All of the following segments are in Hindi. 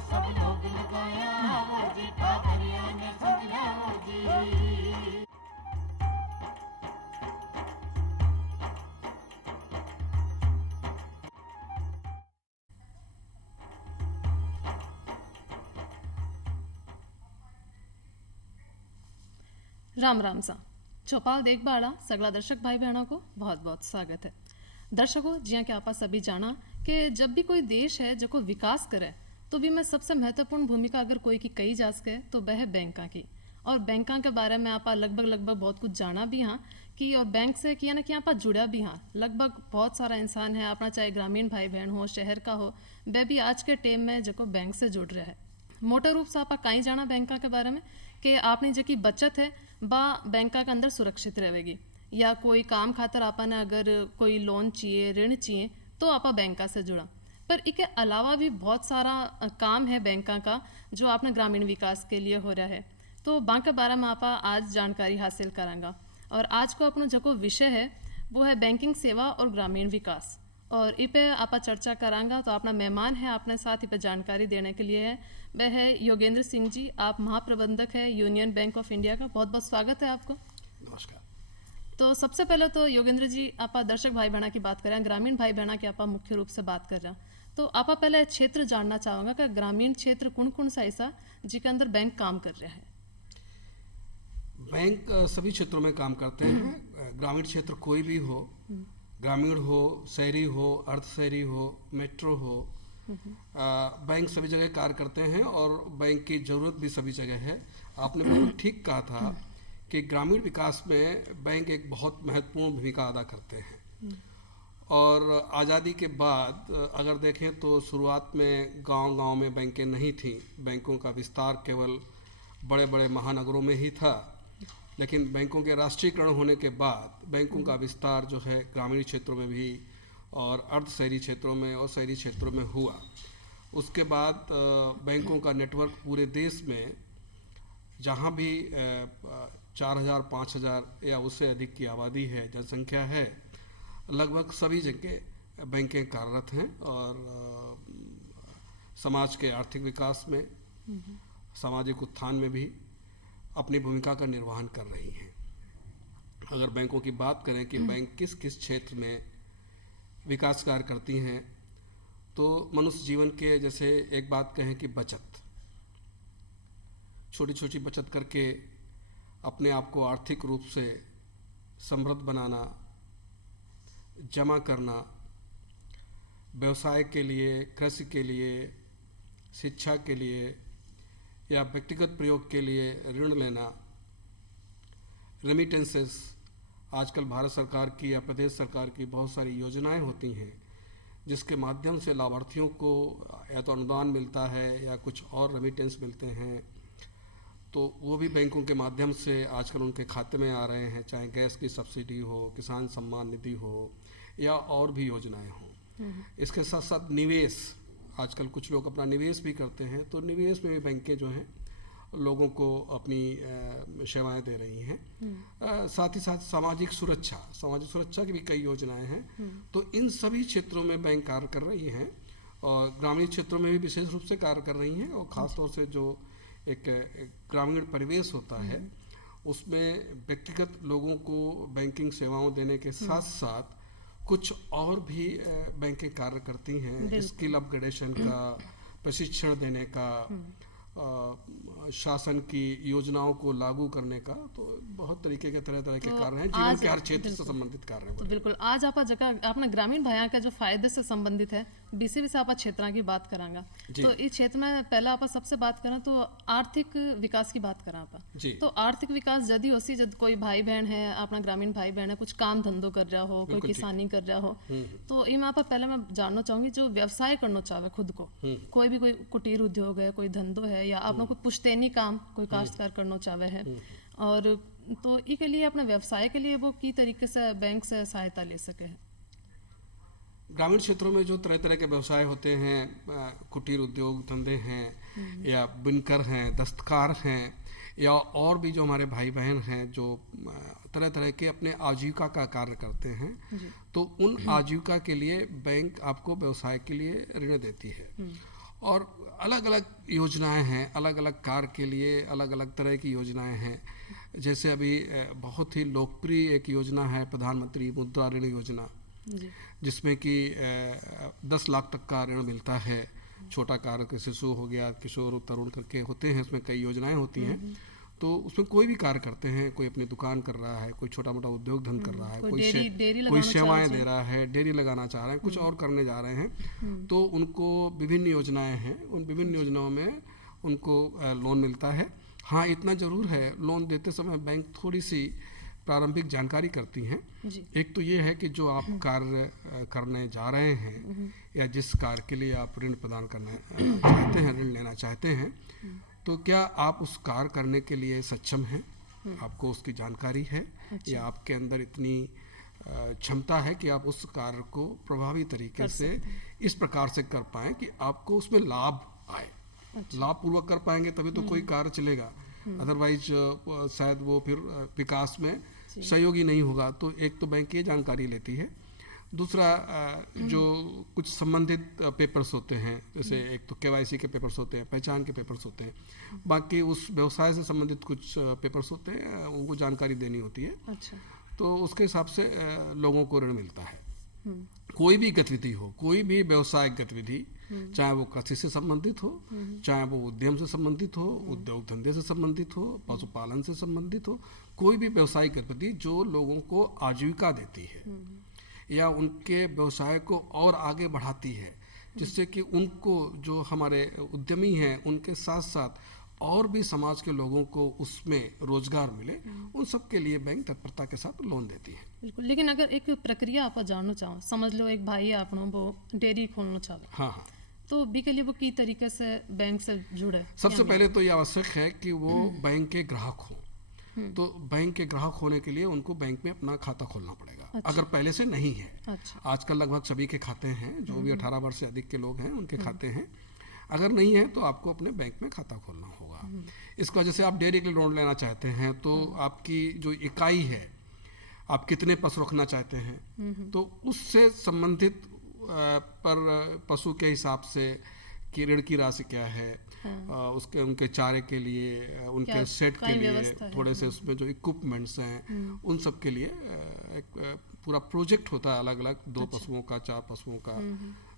सब लोग लगाया वो जी, पादरिया ने समझा वो जी। राम राम सा चौपाल देख बाड़ा सगला दर्शक भाई बहनों को बहुत बहुत स्वागत है। दर्शकों, जिया कि आप सभी जाना कि जब भी कोई देश है जो को विकास करे तो भी में सबसे महत्वपूर्ण भूमिका अगर कोई की कही जा सके तो वह है बैंका की। और बैंका के बारे में आप लगभग बहुत कुछ जाना भी हाँ कि और बैंक से किया ना कि आप जुड़ा भी हाँ। लगभग बहुत सारा इंसान है अपना, चाहे ग्रामीण भाई बहन हो शहर का हो, वह भी आज के टाइम में जो बैंक से जुड़ रहा है। मोटा रूप से आप कहीं जाना बैंका के बारे में कि आपने जो की बचत है बा बैंका के अंदर सुरक्षित रहेगी, या कोई काम खातर आपने अगर कोई लोन चाहिए ऋण चाहिए तो आप बैंका से जुड़ा। पर इसके अलावा भी बहुत सारा काम है बैंका का जो आपने ग्रामीण विकास के लिए हो रहा है। तो बैंक के बारे में आप आज जानकारी हासिल करांगा। और आज को अपना जो विषय है वो है बैंकिंग सेवा और ग्रामीण विकास, और इस पे आप चर्चा करांगा। तो अपना मेहमान है अपने साथ इस पे जानकारी देने के लिए है, वह है योगेंद्र सिंह जी। आप महाप्रबंधक है यूनियन बैंक ऑफ इंडिया का। बहुत बहुत स्वागत है आपको। नमस्कार। तो सबसे पहले तो योगेंद्र जी, आप दर्शक भाई बहना की बात करें, ग्रामीण भाई बहना की आप मुख्य रूप से बात कर रहे हैं, तो आप पहले क्षेत्र जानना चाहूँगा कि ग्रामीण क्षेत्र कौन कौन सा ऐसा जिसके अंदर बैंक काम कर रहा है। बैंक सभी क्षेत्रों में काम करते हैं। ग्रामीण क्षेत्र कोई भी हो, ग्रामीण हो, शहरी हो, अर्ध शहरी हो, मेट्रो हो, बैंक सभी जगह कार्य करते हैं और बैंक की ज़रूरत भी सभी जगह है। आपने बिल्कुल ठीक कहा था कि ग्रामीण विकास में बैंक एक बहुत महत्वपूर्ण भूमिका अदा करते हैं। और आज़ादी के बाद अगर देखें तो शुरुआत में गांव-गांव में बैंकें नहीं थीं। बैंकों का विस्तार केवल बड़े बड़े महानगरों में ही था, लेकिन बैंकों के राष्ट्रीयकरण होने के बाद बैंकों का विस्तार जो है ग्रामीण क्षेत्रों में भी और अर्ध शहरी क्षेत्रों में और शहरी क्षेत्रों में हुआ। उसके बाद बैंकों का नेटवर्क पूरे देश में जहाँ भी 4000 5000 या उससे अधिक की आबादी है, जनसंख्या है, लगभग सभी जगह बैंकें कार्यरत हैं और समाज के आर्थिक विकास में, सामाजिक उत्थान में भी अपनी भूमिका का निर्वहन कर रही हैं। अगर बैंकों की बात करें कि बैंक किस किस क्षेत्र में विकास कार्य करती हैं, तो मनुष्य जीवन के जैसे एक बात कहें कि बचत, छोटी छोटी बचत करके अपने आप को आर्थिक रूप से समृद्ध बनाना, जमा करना, व्यवसाय के लिए, कृषि के लिए, शिक्षा के लिए या व्यक्तिगत प्रयोग के लिए ऋण लेना, रेमिटेंसेस, आजकल भारत सरकार की या प्रदेश सरकार की बहुत सारी योजनाएं होती हैं जिसके माध्यम से लाभार्थियों को या तो अनुदान मिलता है या कुछ और रेमिटेंस मिलते हैं, तो वो भी बैंकों के माध्यम से आजकल उनके खाते में आ रहे हैं, चाहे गैस की सब्सिडी हो, किसान सम्मान निधि हो या और भी योजनाएं हों। इसके साथ साथ निवेश, आजकल कुछ लोग अपना निवेश भी करते हैं, तो निवेश में भी बैंकें जो हैं लोगों को अपनी सेवाएं दे रही हैं। साथ ही साथ सामाजिक सुरक्षा की भी कई योजनाएं हैं। तो इन सभी क्षेत्रों में बैंक कार्य कर रही हैं और ग्रामीण क्षेत्रों में भी विशेष रूप से कार्य कर रही हैं। और ख़ासतौर से जो एक ग्रामीण परिवेश होता है उसमें व्यक्तिगत लोगों को बैंकिंग सेवाओं देने के साथ साथ कुछ और भी बैंकें कार्य करती हैं, स्किल अपग्रेडेशन का, प्रशिक्षण देने का, शासन की योजनाओं को लागू करने का, तो बहुत तरीके के तरह तरह के कार्य हैं जीवन के हर क्षेत्र से संबंधित कार्य हैं। तो बिल्कुल आज आप जगह अपना ग्रामीण भाइयों का जो फायदे से संबंधित है बीसी भी से आप क्षेत्र की बात करांगा। तो इस क्षेत्र में पहला आप सबसे बात करें तो आर्थिक विकास की बात करें आप, तो आर्थिक विकास जदी होसी जब कोई भाई बहन है, अपना ग्रामीण भाई बहन है, कुछ काम धंधो कर रहा हो, कोई किसानी कर रहा हो, तो इनमें आप पहले मैं जानना चाहूंगी जो व्यवसाय करना चाहे खुद को, कोई भी कोई कुटीर उद्योग है, कोई धंधो है या अपना कोई पुश्तैनी काम कोई काश्तकार करना चाहे है, और तो इसके लिए अपना व्यवसाय के लिए वो की तरीके से बैंक से सहायता ले सके है। ग्रामीण क्षेत्रों में जो तरह तरह के व्यवसाय होते हैं, कुटीर उद्योग धंधे हैं या बुनकर हैं, दस्तकार हैं या और भी जो हमारे भाई बहन हैं जो तरह तरह के अपने आजीविका का कार्य करते हैं, तो उन आजीविका के लिए बैंक आपको व्यवसाय के लिए ऋण देती है। और अलग अलग योजनाएं हैं, अलग अलग कार्य के लिए अलग अलग तरह की योजनाएं हैं। जैसे अभी बहुत ही लोकप्रिय एक योजना है प्रधानमंत्री मुद्रा ऋण योजना, जी जिसमें कि 10 लाख तक का ऋण मिलता है। छोटा कार्य के शिशु हो गया, किशोर, तरुण करके होते हैं, उसमें कई योजनाएं होती हैं। तो उसमें कोई भी कार्य करते हैं, कोई अपनी दुकान कर रहा है, कोई छोटा मोटा उद्योग धंधा कर रहा है, कोई कोई डेयरी कोई लगाना सेवाएं दे रहा है, डेयरी लगाना चाह रहे हैं, कुछ और करने जा रहे हैं, तो उनको विभिन्न योजनाएं हैं। उन विभिन्न योजनाओं में उनको लोन मिलता है। हाँ, इतना जरूर है, लोन देते समय बैंक थोड़ी सी प्रारंभिक जानकारी करती हैं। जी एक तो ये है कि जो आप कार्य करने जा रहे हैं या जिस कार्य के लिए आप ऋण प्रदान करना चाहते हैं, ऋण लेना चाहते हैं, तो क्या आप उस कार्य करने के लिए सक्षम हैं, आपको उसकी जानकारी है, या आपके अंदर इतनी क्षमता है कि आप उस कार्य को प्रभावी तरीके से इस प्रकार से कर पाएं कि आपको उसमें लाभ आए। लाभ पूर्वक कर पाएंगे तभी तो कोई कार्य चलेगा, अदरवाइज शायद वो फिर विकास में सहयोगी नहीं होगा। तो एक तो बैंक ये जानकारी लेती है। दूसरा, जो कुछ संबंधित पेपर्स होते हैं, जैसे एक तो केवाईसी के पेपर्स होते हैं, पहचान के पेपर्स होते हैं, बाकी उस व्यवसाय से संबंधित कुछ पेपर्स होते हैं, उनको जानकारी देनी होती है। अच्छा तो उसके हिसाब से लोगों को ऋण मिलता है। कोई भी गतिविधि हो, कोई भी व्यवसायिक गतिविधि, चाहे वो कृषि से संबंधित हो, चाहे वो उद्यम से संबंधित हो, उद्योग धंधे से संबंधित हो, पशुपालन से संबंधित हो, कोई भी व्यवसायिक गतिविधि जो लोगों को आजीविका देती है या उनके व्यवसाय को और आगे बढ़ाती है, जिससे कि उनको, जो हमारे उद्यमी हैं, उनके साथ साथ और भी समाज के लोगों को उसमें रोजगार मिले, उन सब के लिए बैंक तत्परता के साथ लोन देती है। बिल्कुल। लेकिन अगर एक प्रक्रिया आप जानना चाहो, समझ लो एक भाई आपनो वो डेयरी खोलना चाहे, हाँ हाँ, तो बी के लिए वो की तरीके से बैंक से जुड़े? सबसे पहले तो ये आवश्यक है कि वो बैंक के ग्राहक हों। तो बैंक के ग्राहक होने के लिए उनको बैंक में अपना खाता खोलना पड़ेगा। अच्छा। अगर पहले से नहीं है, अच्छा आजकल लगभग सभी के खाते हैं, जो भी 18 वर्ष से अधिक के लोग हैं उनके खाते हैं। अगर नहीं है तो आपको अपने बैंक में खाता खोलना होगा। इसकी वजह से आप डेयरी के लिए लोन लेना चाहते हैं तो आपकी जो इकाई है, आप कितने पशु रखना चाहते हैं, तो उससे संबंधित पर पशु के हिसाब से कि ऋण की राशि क्या है, उसके उनके चारे के लिए, उनके सेट के लिए, थोड़े से उसमें जो इक्विपमेंट्स हैं उन सब के लिए एक पूरा प्रोजेक्ट होता है, अलग अलग 2 पशुओं का, 4 पशुओं का,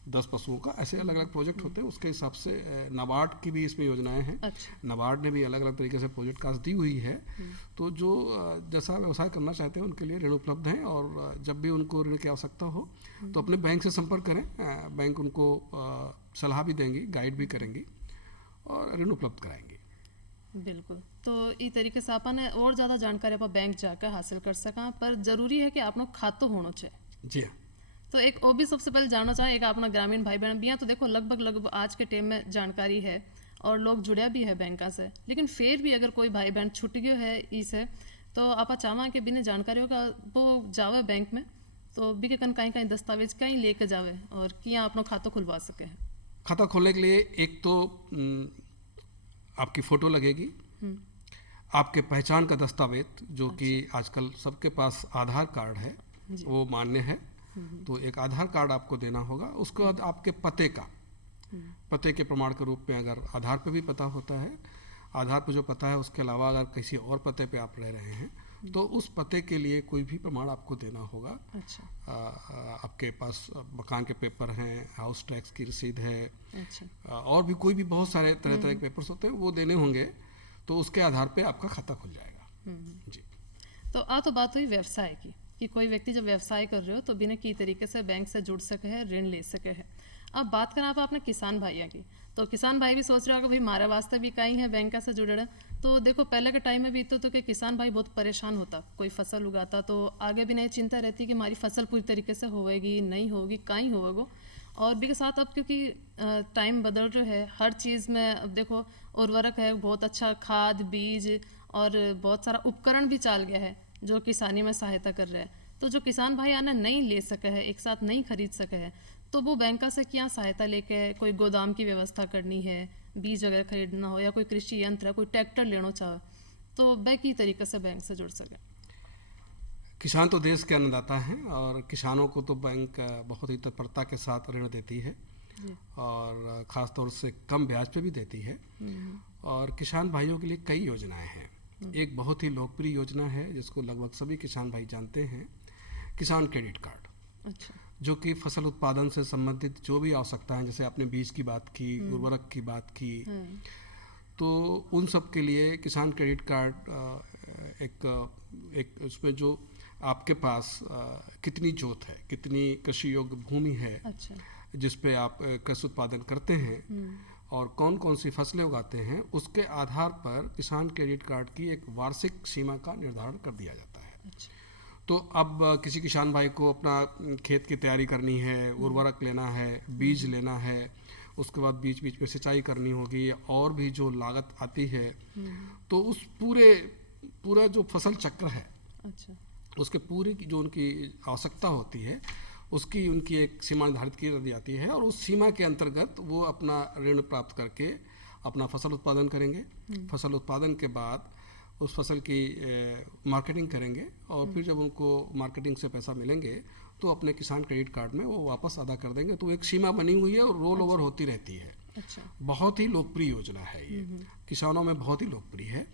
10 पशुओं का, ऐसे अलग अलग प्रोजेक्ट होते हैं। उसके हिसाब से नाबार्ड की भी इसमें योजनाएं हैं। अच्छा नाबार्ड ने भी अलग अलग तरीके से प्रोजेक्ट कास्ट दी हुई है। तो जो जैसा व्यवसाय करना चाहते हैं उनके लिए ऋण उपलब्ध हैं, और जब भी उनको ऋण की आवश्यकता हो तो अपने बैंक से संपर्क करें। बैंक उनको सलाह भी देंगी, गाइड भी करेंगी और ऋण उपलब्ध कराएंगे। बिल्कुल। तो इस तरीके से अपन और ज़्यादा जानकारी आप बैंक जाकर हासिल कर सका, पर जरूरी है कि आपनो खातो होना चाहिए। जी हाँ। तो एक वो भी सबसे पहले जानना चाहें, एक अपना ग्रामीण भाई बहन भी हैं, तो देखो लगभग आज के टाइम में जानकारी है और लोग जुड़िया भी है बैंका से, लेकिन फिर भी अगर कोई भाई बहन छूट गयो है इसे, तो आप चाहवा कि बिना जानकारी का वो जावे बैंक में, तो भी कहीं कहीं दस्तावेज कहीं लेके जावे और किया अपना खाता खुलवा सके है। खाता खोलने के लिए एक तो आपकी फ़ोटो लगेगी, आपके पहचान का दस्तावेज, जो कि आजकल सबके पास आधार कार्ड है, वो मान्य है, तो एक आधार कार्ड आपको देना होगा। उसके बाद आपके पते के प्रमाण के रूप में, अगर आधार पे भी पता होता है, आधार पे जो पता है उसके अलावा अगर किसी और पते पे आप रह रहे हैं तो उस पते के लिए कोई भी प्रमाण आपको देना होगा। अच्छा आपके पास मकान के पेपर हैं, हाउस टैक्स की रसीद है, अच्छा और भी कोई भी बहुत सारे तरह तरह के पेपर्स होते हैं, वो देने होंगे, तो उसके आधार पे आपका खाता खुल जाएगा। जी। तो तो बात हुई व्यवसाय की, कि कोई व्यक्ति जब व्यवसाय कर रहे हो तो बिना की तरीके से बैंक से जुड़ सके है, ऋण ले सके है। अब बात करें आप अपने किसान भाइयों की, तो किसान भाई भी सोच रहे हो कि भाई हमारे वास्ते भी कहीं है बैंक से जुड़े रहे। तो देखो पहले के टाइम में भी तो कि किसान भाई बहुत परेशान होता, कोई फसल उगाता तो आगे भी नहीं चिंता रहती कि हमारी फसल पूरी तरीके से होएगी नहीं होगी, कहीं होएगो। और भी के साथ अब क्योंकि टाइम बदल रहा है, हर चीज़ में अब देखो उर्वरक है, बहुत अच्छा खाद बीज और बहुत सारा उपकरण भी चल गया है जो किसानी में सहायता कर रहे हैं। तो जो किसान भाई आना नहीं ले सके है, एक साथ नहीं खरीद सके हैं, तो वो बैंक से क्या सहायता लेके कोई गोदाम की व्यवस्था करनी है, बीज वगैरह खरीदना हो, या कोई कृषि यंत्र, कोई ट्रैक्टर लेना चाहे, तो वह की तरीके से बैंक से जुड़ सके। किसान तो देश के अन्नदाता हैं और किसानों को तो बैंक बहुत ही तत्परता के साथ ऋण देती है। जी। और ख़ास तौर से कम ब्याज पे भी देती है। और किसान भाइयों के लिए कई योजनाएं हैं। एक बहुत ही लोकप्रिय योजना है जिसको लगभग सभी किसान भाई जानते हैं, किसान क्रेडिट कार्ड, अच्छा। जो कि फसल उत्पादन से संबंधित जो भी आवश्यकता है, जैसे आपने बीज की बात की, उर्वरक की बात की, तो उन सब के लिए किसान क्रेडिट कार्ड एक उसमें जो आपके पास कितनी जोत है, कितनी कृषि योग्य भूमि है, अच्छा। जिस पे आप कृषि उत्पादन करते हैं और कौन कौन सी फसलें उगाते हैं, उसके आधार पर किसान क्रेडिट कार्ड की एक वार्षिक सीमा का निर्धारण कर दिया जाता है। अच्छा। तो अब किसी किसान भाई को अपना खेत की तैयारी करनी है, उर्वरक लेना है, बीज लेना है, उसके बाद बीच बीच में सिंचाई करनी होगी और भी जो लागत आती है, तो उस पूरा जो फसल चक्र है, अच्छा। उसके पूरी की जो उनकी आवश्यकता होती है, उसकी उनकी एक सीमा निर्धारित की जाती है और उस सीमा के अंतर्गत वो अपना ऋण प्राप्त करके अपना फसल उत्पादन करेंगे। फसल उत्पादन के बाद उस फसल की मार्केटिंग करेंगे और फिर जब उनको मार्केटिंग से पैसा मिलेंगे तो अपने किसान क्रेडिट कार्ड में वो वापस अदा कर देंगे। तो एक सीमा बनी हुई है और रोल ओवर होती रहती है। अच्छा। बहुत ही लोकप्रिय योजना है ये, किसानों में बहुत ही लोकप्रिय है।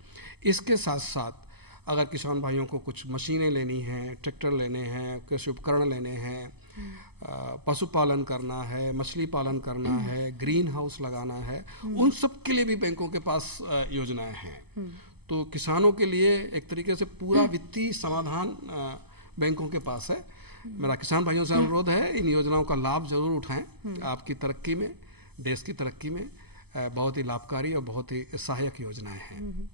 इसके साथ साथ अगर किसान भाइयों को कुछ मशीनें लेनी हैं, ट्रैक्टर लेने हैं, कृषि उपकरण लेने हैं, पशुपालन करना है, मछली पालन करना है, ग्रीन हाउस लगाना है, उन सब के लिए भी बैंकों के पास योजनाएं हैं। तो किसानों के लिए एक तरीके से पूरा वित्तीय समाधान बैंकों के पास है। मेरा किसान भाइयों से अनुरोध है, इन योजनाओं का लाभ जरूर उठाएं। आपकी तरक्की में, देश की तरक्की में बहुत ही लाभकारी और बहुत ही सहायक योजनाएं हैं।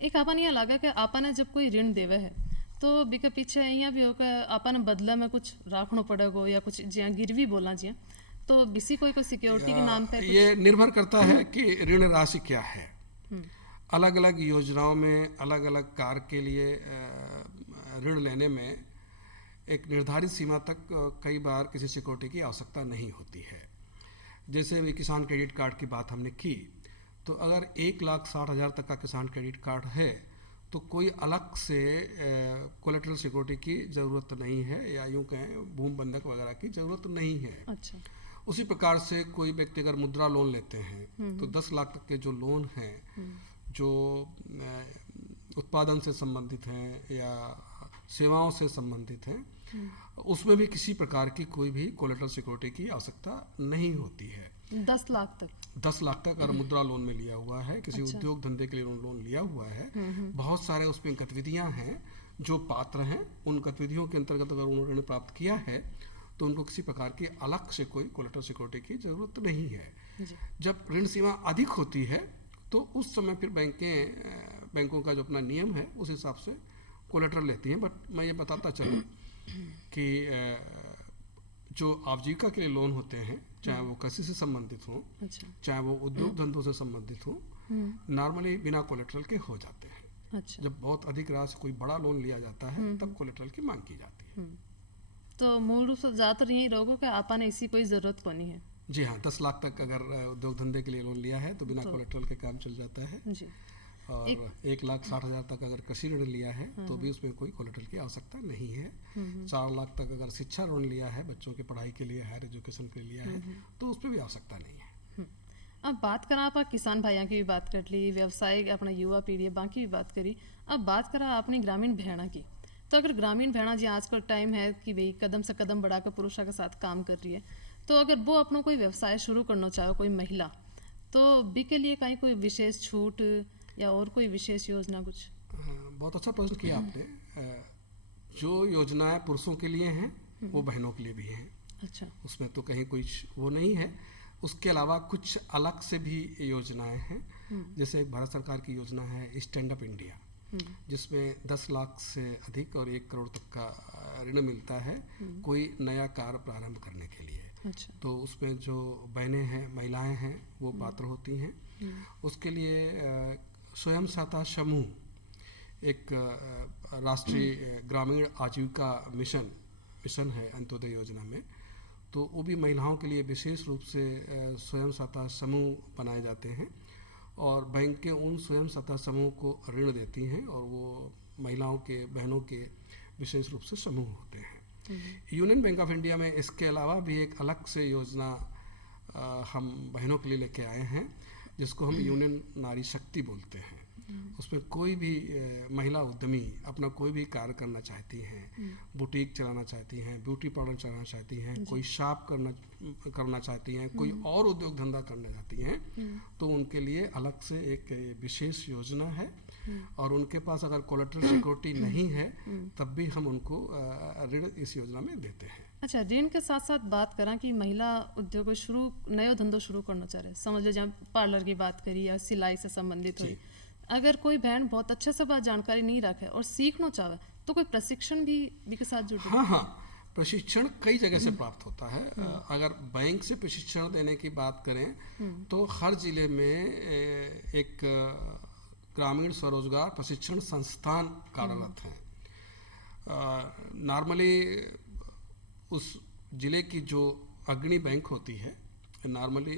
एक आपन ये लगा कि आपने जब कोई ऋण देवे है तो बीके पीछे यहाँ भी हो कि आपने बदला में कुछ राखना पड़ेगा या कुछ जिया गिरवी बोला जिया, तो बिसी कोई सिक्योरिटी के नाम पे ये निर्भर करता है कि ऋण राशि क्या है। अलग अलग योजनाओं में अलग अलग कार्य के लिए ऋण लेने में एक निर्धारित सीमा तक कई बार किसी सिक्योरिटी की आवश्यकता नहीं होती है। जैसे भी किसान क्रेडिट कार्ड की बात हमने की, तो अगर 1,60,000 तक का किसान क्रेडिट कार्ड है तो कोई अलग से कोलेटरल सिक्योरिटी की ज़रूरत नहीं है, या यूँ कहें भूमि बंधक वगैरह की ज़रूरत नहीं है। अच्छा। उसी प्रकार से कोई व्यक्ति अगर मुद्रा लोन लेते हैं तो 10 लाख तक के जो लोन हैं, जो उत्पादन से संबंधित हैं या सेवाओं से संबंधित हैं, उसमें भी किसी प्रकार की कोई भी कोलेटरल सिक्योरिटी की आवश्यकता नहीं होती है। 10 लाख तक 10 लाख तक अगर मुद्रा लोन में लिया हुआ है, किसी उद्योग धंधे के लिए लोन लिया हुआ है, बहुत सारे उसमें गतिविधियां हैं जो पात्र हैं। उन गतिविधियों के अंतर्गत अगर उन्होंने ऋण प्राप्त किया है तो उनको किसी प्रकार की अलग से कोई कोलेटरल सिक्योरिटी की जरूरत नहीं है। जब ऋण सीमा अधिक होती है तो उस समय फिर बैंकों का जो अपना नियम है उस हिसाब से कोलेटरल लेती हैं। बट मैं ये बताता चलूँ कि जो आजीविका के लिए लोन होते हैं, चाहे वो कृषि से संबंधित हो, अच्छा। चाहे वो उद्योग धंधों से संबंधित हो, नॉर्मली बिना कोलेटरल के हो जाते हैं। अच्छा। जब बहुत अधिक राशि कोई बड़ा लोन लिया जाता है तब कोलेटरल की मांग की जाती है। तो मूल रूप से ज़्यादातर यही लोगों के आपने इसी कोई ज़रूरत को नहीं है। जी हाँ, 10 लाख तक अगर उद्योग धंधे के लिए लोन लिया है तो बिना कोलेटरल के काम चल जाता है। जी। और 1,60,000 तक अगर कृषि ऋण लिया है तो भी उसमें कोई कोलेटरल की आवश्यकता नहीं है। 4 लाख तक अगर शिक्षा ऋण लिया है, बच्चों की पढ़ाई के लिए, हायर एजुकेशन के लिए लिया है, तो उसमें भी आवश्यकता नहीं है। अब बात करा आप किसान भाइयों की भी बात कर ली, व्यवसाय अपना युवा पीढ़ी बाकी भी बात करी। अब बात करा अपनी ग्रामीण भेड़ा की, तो अगर ग्रामीण भेड़ा जी आजकल टाइम है कि भाई कदम से कदम बढ़ाकर पुरुषों के साथ काम कर रही है, तो अगर वो अपना कोई व्यवसाय शुरू करना चाहे कोई महिला, तो बी के लिए कहीं कोई विशेष छूट या और कोई विशेष योजना कुछ? बहुत अच्छा प्रश्न किया आपने। जो योजनाएं पुरुषों के लिए हैं वो बहनों के लिए भी हैं। अच्छा। उसमें तो कहीं कोई वो नहीं है। उसके अलावा कुछ अलग से भी योजनाएं हैं। जैसे एक भारत सरकार की योजना है स्टैंड अप इंडिया, जिसमें 10 लाख से अधिक और 1 करोड़ तक का ऋण मिलता है कोई नया कार्य प्रारंभ करने के लिए। अच्छा। तो उसमें जो बहनें हैं, महिलाएं हैं, वो पात्र होती हैं। उसके लिए स्वयं सहायता समूह एक राष्ट्रीय ग्रामीण आजीविका मिशन है अंत्योदय योजना में। तो वो भी महिलाओं के लिए विशेष रूप से स्वयं सहायता समूह बनाए जाते हैं और बैंकें उन स्वयं सहायता समूह को ऋण देती हैं और वो महिलाओं के, बहनों के विशेष रूप से समूह होते हैं। यूनियन बैंक ऑफ इंडिया में इसके अलावा भी एक अलग से योजना हम बहनों के लिए लेके आए हैं, जिसको हम यूनियन नारी शक्ति बोलते हैं। उसमें कोई भी महिला उद्यमी अपना कोई भी कार्य करना चाहती हैं, बुटीक चलाना चाहती हैं, ब्यूटी पार्लर चलाना चाहती हैं, कोई शॉप करना चाहती हैं, कोई और उद्योग धंधा करना चाहती हैं, तो उनके लिए अलग से एक विशेष योजना है। और उनके पास अगर कोलेटरल सिक्योरिटी नहीं है तब भी हम उनको ऋण इस योजना में देते हैं। अच्छा, ऋण के साथ साथ बात करें कि महिला उद्योग नयो धंधो शुरू करना चाह रहे, समझ लो जहाँ पार्लर की बात करी या सिलाई से संबंधित हुई, अगर कोई बहन बहुत अच्छे से बात जानकारी नहीं रखे और सीखना चाहे तो कोई प्रशिक्षण भी के साथ जुड़? हाँ, प्रशिक्षण कई जगह से प्राप्त होता है। अगर बैंक से प्रशिक्षण देने की बात करें तो हर जिले में एक ग्रामीण स्वरोजगार प्रशिक्षण संस्थान कार्यरत हैं। नॉर्मली उस जिले की जो अग्रणी बैंक होती है, नॉर्मली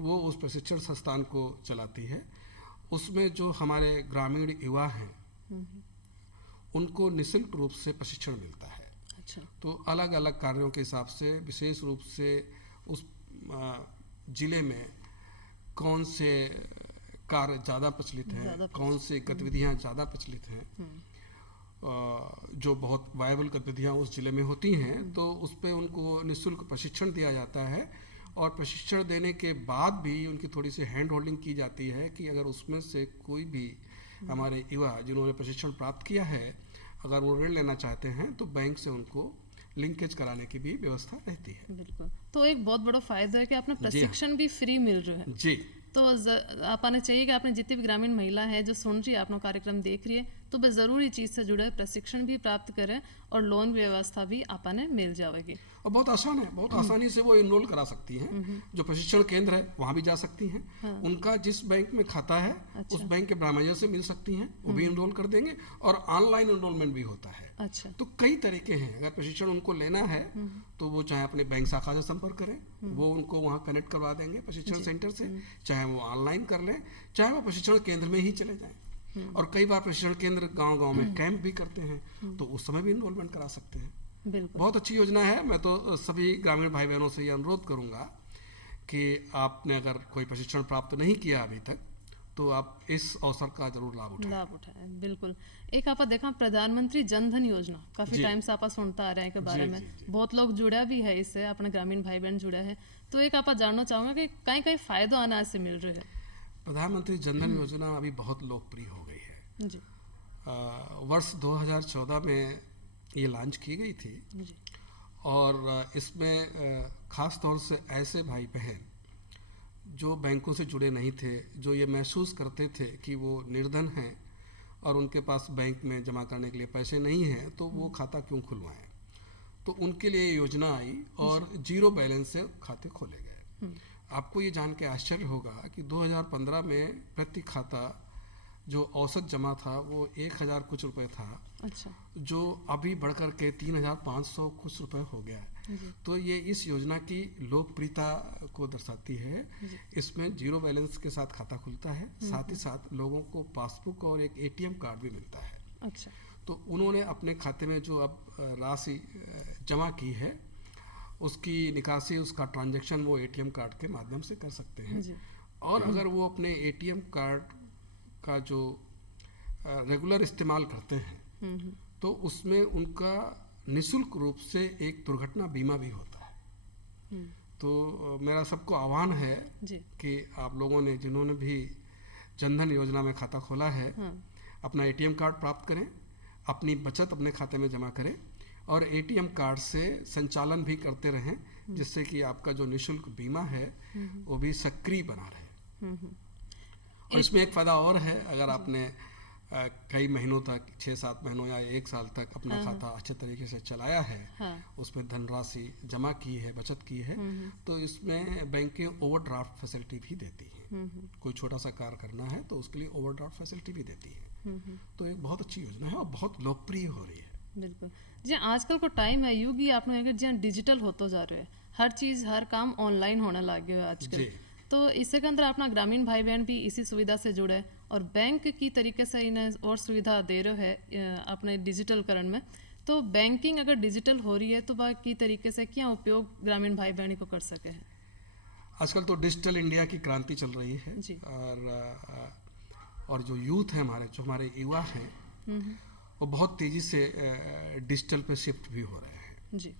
वो उस प्रशिक्षण संस्थान को चलाती है। उसमें जो हमारे ग्रामीण युवा हैं उनको निःशुल्क रूप से प्रशिक्षण मिलता है। अच्छा। तो अलग अलग कार्यों के हिसाब से विशेष रूप से उस जिले में कौन से कार्य ज़्यादा प्रचलित हैं, कौन सी गतिविधियाँ ज़्यादा प्रचलित हैं, जो बहुत वायबल गतिविधियाँ उस जिले में होती हैं, तो उस पर उनको निःशुल्क प्रशिक्षण दिया जाता है। और प्रशिक्षण देने के बाद भी उनकी थोड़ी सी हैंड होल्डिंग की जाती है कि अगर उसमें से कोई भी हमारे युवा जिन्होंने प्रशिक्षण प्राप्त किया है अगर वो ऋण लेना चाहते हैं तो बैंक से उनको लिंकेज कराने की भी व्यवस्था रहती है। बिल्कुल, तो एक बहुत बड़ा फायदा है कि आपने प्रशिक्षण भी फ्री मिल रहा है जी। तो आपने चाहिए कि आपने जितनी भी ग्रामीण महिला है जो सुन रही है अपना कार्यक्रम देख रही है तो वह जरूरी चीज से जुड़े प्रशिक्षण भी प्राप्त करें और लोन व्यवस्था भी आपने मिल जाएगी। और बहुत आसान है, बहुत आसानी से वो इनरोल करा सकती हैं। जो प्रशिक्षण केंद्र है वहाँ भी जा सकती हैं। उनका जिस बैंक में खाता है उस बैंक के ब्राह्मण से मिल सकती हैं, वो भी इनरोल कर देंगे और ऑनलाइन इनरोलमेंट भी होता है। अच्छा। तो कई तरीके हैं। अगर प्रशिक्षण उनको लेना है तो वो चाहे अपने बैंक शाखा से संपर्क करें, वो उनको वहाँ कनेक्ट करवा देंगे प्रशिक्षण सेंटर से, चाहे वो ऑनलाइन कर लें, चाहे वो प्रशिक्षण केंद्र में ही चले जाएं। और कई बार प्रशिक्षण केंद्र गांव-गांव में कैंप भी करते हैं तो उस समय भी इनरोलमेंट करा सकते हैं। बहुत अच्छी योजना है। मैं तो सभी ग्रामीण भाई बहनों से ये अनुरोध करूंगा कि आपने अगर कोई प्रशिक्षण प्राप्त नहीं किया अभी तक तो आप इस अवसर का जरूर लाभ उठाएं। बिल्कुल। एक आप देखा प्रधानमंत्री जन धन योजना काफी टाइम से आप सुनता आ रहे हैं के बारे में, बहुत लोग जुड़ा भी है इससे, अपने ग्रामीण भाई बहन जुड़े हैं, तो एक आप जानना चाहूंगा कि कई कई फायदा आना से मिल रहे हैं। प्रधानमंत्री जन धन योजना अभी बहुत लोकप्रिय हो गई है जी। वर्ष 2014 में ये लॉन्च की गई थी जी। और इसमें ख़ास तौर से ऐसे भाई बहन जो बैंकों से जुड़े नहीं थे, जो ये महसूस करते थे कि वो निर्धन हैं और उनके पास बैंक में जमा करने के लिए पैसे नहीं हैं तो वो खाता क्यों खुलवाएं, तो उनके लिए योजना आई और जीरो बैलेंस से खाते खोले गए। आपको ये जान के आश्चर्य होगा कि 2015 में प्रति खाता जो औसत जमा था वो 1000 कुछ रुपए था। अच्छा। जो अभी बढ़कर के 3500 कुछ रुपए हो गया है। तो ये इस योजना की लोकप्रियता को दर्शाती है। इसमें जीरो बैलेंस के साथ खाता खुलता है, साथ ही साथ लोगों को पासबुक और एक एटीएम कार्ड भी मिलता है। अच्छा। तो उन्होंने अपने खाते में जो अब राशि जमा की है उसकी निकासी, उसका ट्रांजैक्शन वो एटीएम कार्ड के माध्यम से कर सकते हैं। और अगर वो अपने एटीएम कार्ड का जो रेगुलर इस्तेमाल करते हैं तो उसमें उनका निःशुल्क रूप से एक दुर्घटना बीमा भी होता है। तो मेरा सबको आह्वान है कि आप लोगों ने जिन्होंने भी जनधन योजना में खाता खोला है अपना एटीएम कार्ड प्राप्त करें, अपनी बचत अपने खाते में जमा करें और एटीएम कार्ड से संचालन भी करते रहें, जिससे कि आपका जो निःशुल्क बीमा है वो भी सक्रिय बना रहे। और इसमें एक फ़ायदा और है, अगर आपने कई महीनों तक 6-7 महीनों या 1 साल तक अपना खाता अच्छे तरीके से चलाया है, उसमें धनराशि जमा की है, बचत की है, तो इसमें बैंकें ओवरड्राफ्ट फैसिलिटी भी देती हैं। कोई छोटा सा कार्य करना है तो उसके लिए ओवरड्राफ्ट फैसिलिटी भी देती है। तो एक बहुत अच्छी योजना है और बहुत लोकप्रिय हो रही है। बिल्कुल जी। आजकल को टाइम है युग ही आपने जहाँ डिजिटल होते जा रहे हैं, हर चीज़ हर काम ऑनलाइन होने लग गया है आजकल। तो इसके अंदर अपना ग्रामीण भाई बहन भी इसी सुविधा से जुड़े और बैंक की तरीके से इन्हें और सुविधा दे रहे है अपने डिजिटलकरण में। तो बैंकिंग अगर डिजिटल हो रही है तो बाकी तरीके से क्या उपयोग ग्रामीण भाई बहन को कर सके हैं? आजकल तो डिजिटल इंडिया की क्रांति चल रही है जी। और जो यूथ है हमारे, जो हमारे युवा हैं, वो बहुत तेज़ी से डिजिटल पे शिफ्ट भी हो रहे हैं। जी।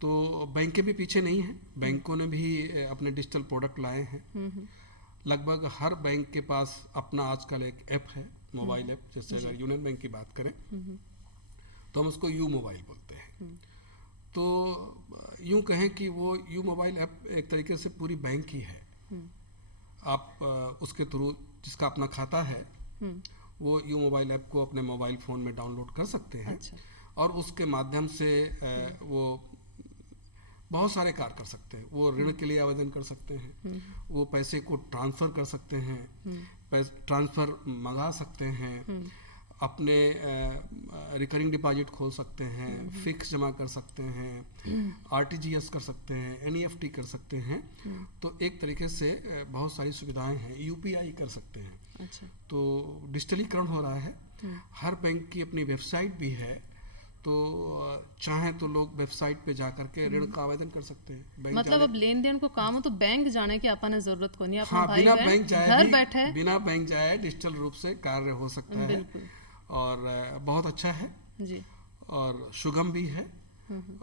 तो बैंकें भी पीछे नहीं हैं, बैंकों ने भी अपने डिजिटल प्रोडक्ट लाए हैं। लगभग हर बैंक के पास अपना आजकल एक ऐप है, मोबाइल ऐप। जैसे अगर यूनियन बैंक की बात करें तो हम उसको यू मोबाइल बोलते हैं। तो यूं कहें कि वो यू मोबाइल ऐप एक तरीके से पूरी बैंक ही है। आप उसके थ्रू, जिसका अपना खाता है, वो यू मोबाइल ऐप को अपने मोबाइल फ़ोन में डाउनलोड कर सकते हैं। अच्छा। और उसके माध्यम से वो बहुत सारे कार्य कर सकते हैं। वो ऋण के लिए आवेदन कर सकते हैं, वो पैसे को ट्रांसफ़र कर सकते हैं, ट्रांसफ़र मंगा सकते हैं, अपने रिकरिंग डिपॉजिट खोल सकते हैं, फिक्स जमा कर सकते हैं, आरटीजीएस कर सकते हैं, एनईएफटी कर सकते हैं। तो एक तरीके से बहुत सारी सुविधाएं हैं। यूपीआई कर सकते हैं। अच्छा। तो डिजिटलीकरण हो रहा है। हर बैंक की अपनी वेबसाइट भी है, तो चाहें तो लोग वेबसाइट पे जा करके ऋण का आवेदन कर सकते हैं। बैंक मतलब अब लेन देन को काम हो तो बैंक जाने की अपन जरूरत को नहीं, अपना हाँ, भाई बिना बहन बैंक जाए घर भी, बैठे बिना बैंक जाए डिजिटल रूप से कार्य हो सकता है। बिल्कुल। और बहुत अच्छा है जी। और सुगम भी है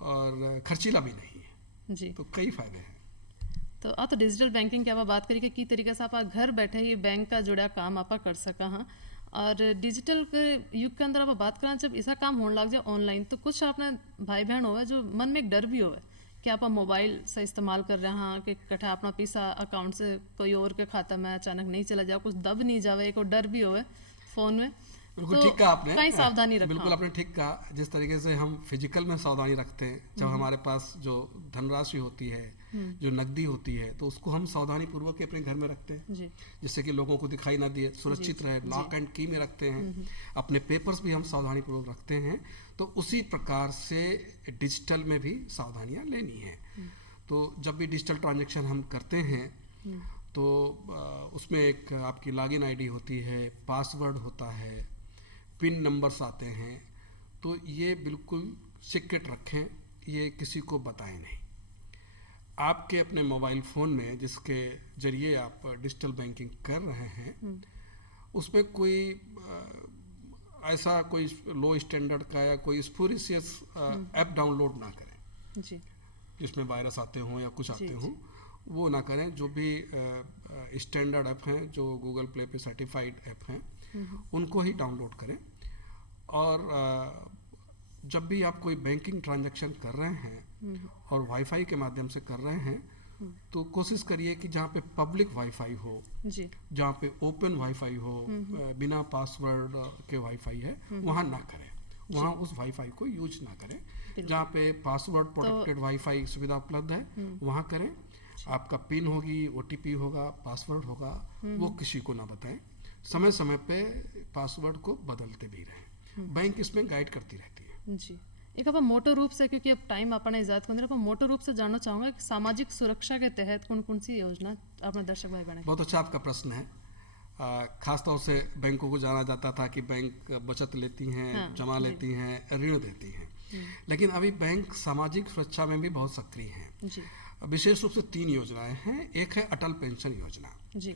और खर्चीला भी नहीं है। जी। तो कई फायदे हैं। तो डिजिटल बैंकिंग की आप बात करिए कि तरीके से आप घर बैठे ही बैंक का जुड़ा काम आप कर सका। हाँ, और डिजिटल के युग के अंदर आप बात करें, जब ऐसा काम होने लग जाए ऑनलाइन, तो कुछ अपने भाई बहन होवे जो मन में एक डर भी होवे कि आप मोबाइल से इस्तेमाल कर रहे हैं कि कठा अपना पैसा अकाउंट से कोई और के खाता में अचानक नहीं चला जाए, कुछ दब नहीं जावे, एक डर भी होवे फोन में। बिल्कुल तो ठीक कहा आपने। कहीं सावधानी रखना। बिल्कुल आपने ठीक कहा। जिस तरीके से हम फिजिकल में सावधानी रखते हैं, जब हमारे पास जो धनराशि होती है, जो नकदी होती है, तो उसको हम सावधानी पूर्वक अपने घर में रखते हैं, जी। जिससे कि लोगों को दिखाई ना दिए, सुरक्षित रहे, लॉक एंड की में रखते हैं। अपने पेपर्स भी हम सावधानी पूर्वक रखते हैं। तो उसी प्रकार से डिजिटल में भी सावधानियां लेनी है। तो जब भी डिजिटल ट्रांजेक्शन हम करते हैं तो उसमें एक आपकी लॉगिन आईडी होती है, पासवर्ड होता है, पिन नंबर्स आते हैं। तो ये बिल्कुल सीक्रेट रखें, ये किसी को बताएं नहीं। आपके अपने मोबाइल फ़ोन में जिसके ज़रिए आप डिजिटल बैंकिंग कर रहे हैं, उसमें कोई ऐसा कोई लो स्टैंडर्ड का या कोई स्पूरिशियस ऐप डाउनलोड ना करें, जी। जिसमें वायरस आते हों या कुछ आते जी, हों, वो ना करें। जो भी स्टैंडर्ड ऐप हैं, जो गूगल प्ले पे सर्टिफाइड ऐप हैं, उनको ही डाउनलोड करें। और जब भी आप कोई बैंकिंग ट्रांजैक्शन कर रहे हैं और वाईफाई के माध्यम से कर रहे हैं, तो कोशिश करिए कि जहाँ पे पब्लिक वाईफाई हो, जी। जहाँ पे ओपन वाईफाई हो, बिना पासवर्ड के वाईफाई है, वहाँ ना करें। वहाँ उस वाईफाई को यूज ना करें। जहाँ पे पासवर्ड प्रोटेक्टेड वाईफाई सुविधा उपलब्ध है, वहाँ करें। आपका पिन होगी, ओटीपी होगा, पासवर्ड होगा, वो किसी को ना बताएं। समय समय पे पासवर्ड को बदलते भी रहें। बैंक इसमें गाइड करती रहती है। जी। एक आप मोटे रूप से, क्योंकि अब टाइम अपने इजाद कर, आप मोटे रूप से जानना चाहूँगा कि सामाजिक सुरक्षा के तहत कौन कौन सी योजना अपने दर्शक भाई बहन। बहुत अच्छा आपका प्रश्न है। खास तौर से बैंकों को जाना जाता था कि बैंक बचत लेती हैं, हाँ, जमा लेती हैं, ऋण देती हैं, लेकिन अभी बैंक सामाजिक सुरक्षा में भी बहुत सक्रिय हैं। जी। विशेष रूप से 3 योजनाएं हैं। एक है अटल पेंशन योजना। जी।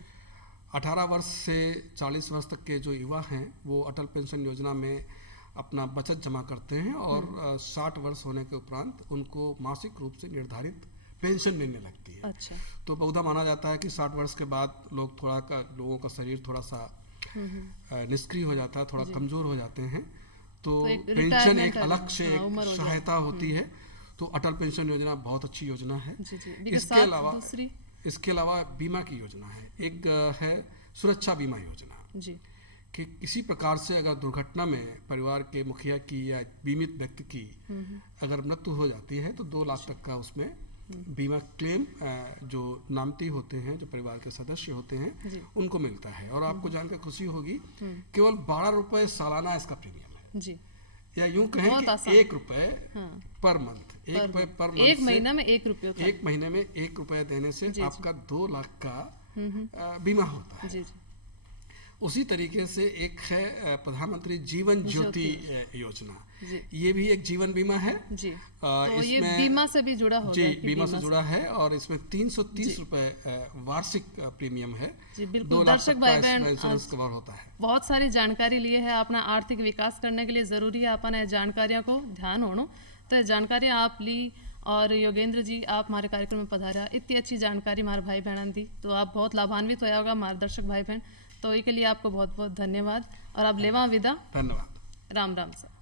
18 वर्ष से 40 वर्ष तक के जो युवा हैं, वो अटल पेंशन योजना में अपना बचत जमा करते हैं और 60 वर्ष होने के उपरांत उनको मासिक रूप से निर्धारित पेंशन मिलने लगती है। अच्छा। तो बहुधा माना जाता है कि 60 वर्ष के बाद लोगों का शरीर थोड़ा सा निष्क्रिय हो जाता है, थोड़ा कमजोर हो जाते हैं, तो एक पेंशन एक retirement अलग से हाँ, उम्र हो एक सहायता होती है। तो अटल पेंशन योजना बहुत अच्छी योजना है। जी, जी। इसके अलावा बीमा की योजना है। एक है सुरक्षा बीमा योजना, जी। कि किसी प्रकार से अगर दुर्घटना में परिवार के मुखिया की या बीमित व्यक्ति की अगर मृत्यु हो जाती है, तो 2 लाख तक का उसमें बीमा क्लेम जो नामती होते हैं, जो परिवार के सदस्य होते हैं, उनको मिलता है। और आपको जानकर खुशी होगी, केवल 12 रुपए सालाना इसका प्रीमियम है। जी। या यूं कहें कि 1 रुपए पर मंथ, 1 रुपए पर मंथ, एक महीना में 1 रुपये, एक महीने में 1 रुपए देने से आपका 2 लाख का बीमा होता है। जी, जी। उसी तरीके से एक है प्रधानमंत्री जीवन ज्योति योजना। जी। ये भी एक जीवन बीमा है जी। तो ये इसमें बीमा से भी जुड़ा हो जी गया कि बीमा से जुड़ा है और इसमें 330 रुपए वार्षिक प्रीमियम है। जी 2 बिल्कुल। लाख दर्शक तक भाई का बहन इसमें इंश्योरेंस कवर होता है। बहुत सारी जानकारी लिए है अपना आर्थिक विकास करने के लिए जरूरी है अपन जानकारियों को ध्यान होनो। तो ये जानकारियाँ आप ली और योगेंद्र जी आप हमारे कार्यक्रम में पधारा, इतनी अच्छी जानकारी हमारे भाई बहन दी, तो आप बहुत लाभान्वित होया होगा हमारे दर्शक भाई बहन। तो इसके लिए आपको बहुत बहुत धन्यवाद और अब लेवा विदा। धन्यवाद। राम राम सर।